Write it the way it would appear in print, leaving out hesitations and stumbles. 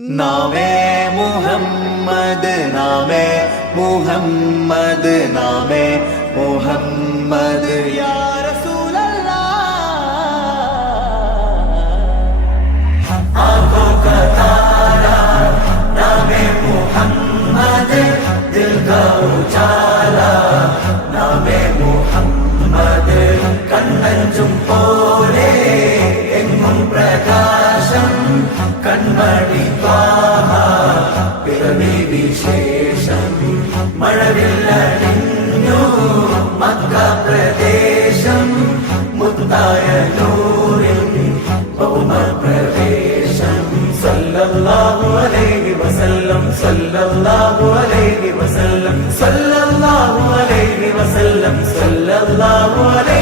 നാമേ മുഹമ്മദ് നാമേ മുഹമ്മദ് നാമേ മുഹമ്മദ് യാ आँखों का तारा नामे मुहम्मद दिल का उजाला नामे मुहम्मद कन्नंजुम पोले एंगुम प्रकाशम कन्मणि त्वाहा पिरवि विशेषम मळविल्लडिन्नु मक्क प्रदेशम मुत्ताय नूरिन भौम प्रवेशम सल्लल्लाहु अलैहि वसल्लम सल्लल्लाहु अलैहि वसल्लम सल्लल्लाहु अलैहि वसल्लम सल्लल्लाहु अलैहि